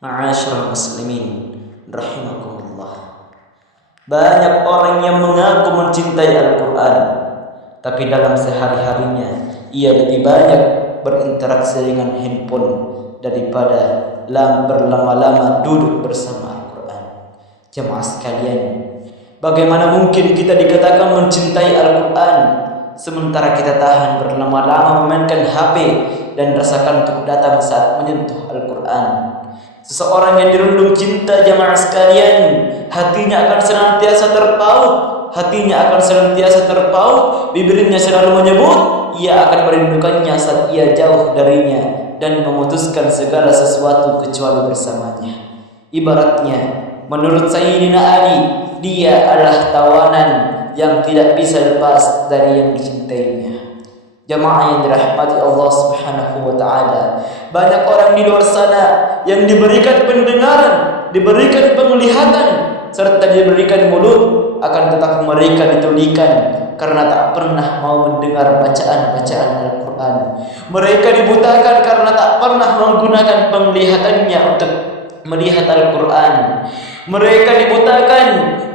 Ma'asyiral muslimin rahimakumullah. Banyak orang yang mengaku mencintai Al-Quran, tapi dalam sehari-harinya ia lebih banyak berinteraksi dengan handphone daripada berlama-lama duduk bersama Al-Quran. Jemaah sekalian, bagaimana mungkin kita dikatakan mencintai Al-Quran sementara kita tahan berlama-lama memainkan HP dan rasa kantuk datang saat menyentuh Al-Quran? Seseorang yang dirundung cinta, jamaah sekalian, hatinya akan senantiasa terpaut, bibirnya selalu menyebut ia akan merindukannya saat ia jauh darinya dan memutuskan segala sesuatu kecuali bersamanya. Ibaratnya, menurut Sayyidina Ali, dia adalah tawanan yang tidak bisa lepas dari yang dicintainya. Jamaah yang dirahmati Allah Subhanahu wa ta'ala, banyak orang di luar sana yang diberikan pendengaran, diberikan penglihatan, serta diberikan mulut, akan tetapi mereka ditulikan karena tak pernah mau mendengar bacaan-bacaan Al-Quran. Mereka dibutakan karena tak pernah menggunakan penglihatannya untuk melihat Al-Quran. Mereka dibutakan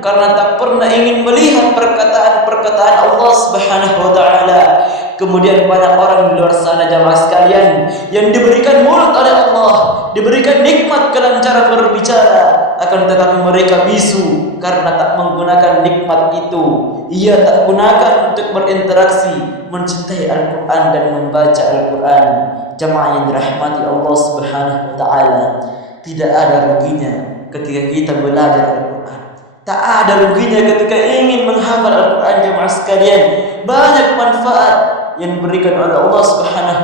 karena tak pernah ingin melihat perkataan-perkataan Allah Subhanahu wa ta'ala. Kemudian banyak orang di luar sana, jamaah sekalian, yang diberikan mulut oleh Allah, diberikan nikmat kelancaran berbicara, akan tetapi mereka bisu karena tak menggunakan nikmat itu. Ia tak gunakan untuk berinteraksi, mencintai Al-Quran dan membaca Al-Quran. Jamaah yang dirahmati Allah Subhanahu wa ta'ala, tidak ada ruginya ketika kita belajar Al-Quran. Tak ada ruginya ketika ingin menghafal Al-Quran, jemaah sekalian. Banyak manfaat yang diberikan oleh Allah Subhanahu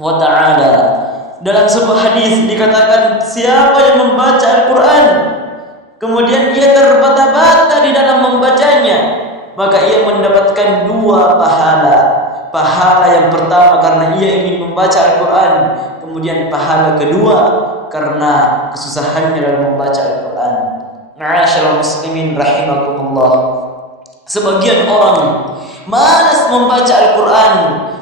wa ta'ala. Dalam sebuah hadis dikatakan, siapa yang membaca Al-Quran kemudian ia terbata-bata di dalam membacanya, maka ia mendapatkan dua pahala. Pahala yang pertama karena ia ingin membaca Al-Quran, kemudian pahala kedua karena kesusahannya dalam membaca Al-Quran. Ma'asyiral muslimin rahimakumullah. Sebagian orang malas membaca Al-Quran,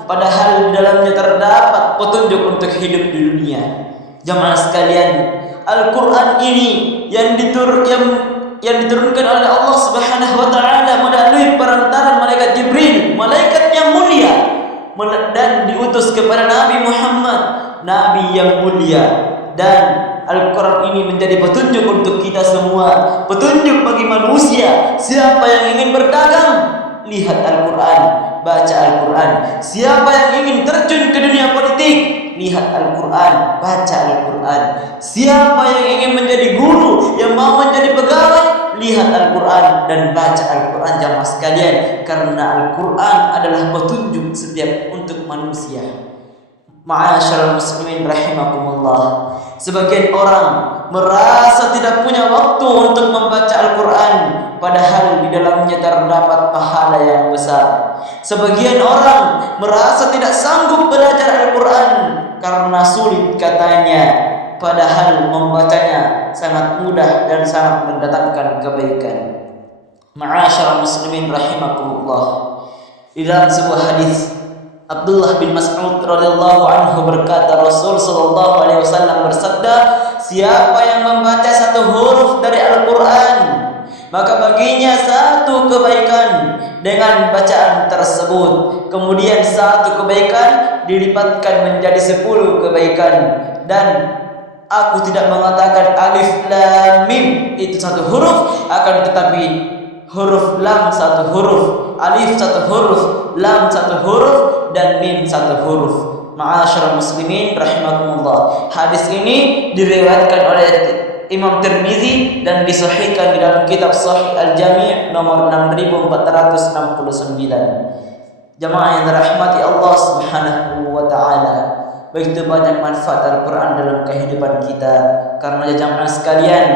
padahal di dalamnya terdapat petunjuk untuk hidup di dunia. Jamaah sekalian, Al-Quran ini yang diturunkan oleh Allah Subhanahu wa ta'ala melalui perantaran malaikat Jibril, malaikat yang mulia, dan diutus kepada Nabi Muhammad, Nabi yang mulia. Dan Al-Quran ini menjadi petunjuk untuk kita semua, petunjuk bagi manusia. Siapa yang ingin berdagang, lihat Al-Quran, baca Al-Quran. Siapa yang ingin terjun ke dunia politik, lihat Al-Quran, baca Al-Quran. Siapa yang ingin menjadi guru, yang mau menjadi pegawai, lihat Al-Quran dan baca Al-Quran, jamaah sekalian. Karena Al-Quran adalah petunjuk setiap untuk manusia. Ma'asyiral muslimin rahimakumullah. Sebagian orang merasa tidak punya waktu untuk membaca Al-Quran, padahal di dalamnya terdapat pahala yang besar. Sebagian orang merasa tidak sanggup belajar Al-Quran karena sulit katanya, padahal membacanya sangat mudah dan sangat mendatangkan kebaikan. Ma'asyiral muslimin rahimakumullah. Di dalam sebuah hadis, Abdullah bin Mas'ud radhiyallahu anhu berkata, Rasul sallallahu alaihi wasallam bersabda, siapa yang membaca satu huruf dari Al-Quran, maka baginya satu kebaikan dengan bacaan tersebut. Kemudian satu kebaikan dilipatkan menjadi 10 kebaikan. Dan aku tidak mengatakan alif lam mim itu satu huruf, akan tetapi huruf lam satu huruf, alif satu huruf, lam satu huruf, dan mim satu huruf. Ma'asyiral muslimin rahimakumullah. Hadis ini diriwayatkan oleh Imam Tirmizi dan disahihkan di dalam kitab Sahih Al-Jami' nomor 6469. Jamaah yang dirahmati Allah Subhanahu wa ta'ala, begitu banyak manfaat Al-Quran dalam kehidupan kita. Karena jamaah sekalian,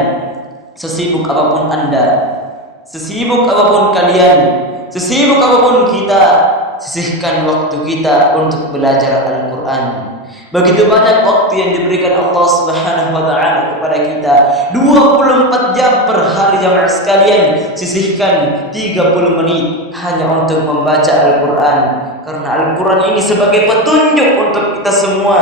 sesibuk apapun Anda, sesibuk apapun kalian, sesibuk apapun kita, sisihkan waktu kita untuk belajar Al-Quran. Begitu banyak waktu yang diberikan Allah Subhanahu wa ta'ala kepada kita, 24 jam per hari, jamaah sekalian. Sisihkan 30 menit hanya untuk membaca Al-Quran, karena Al-Quran ini sebagai petunjuk untuk kita semua.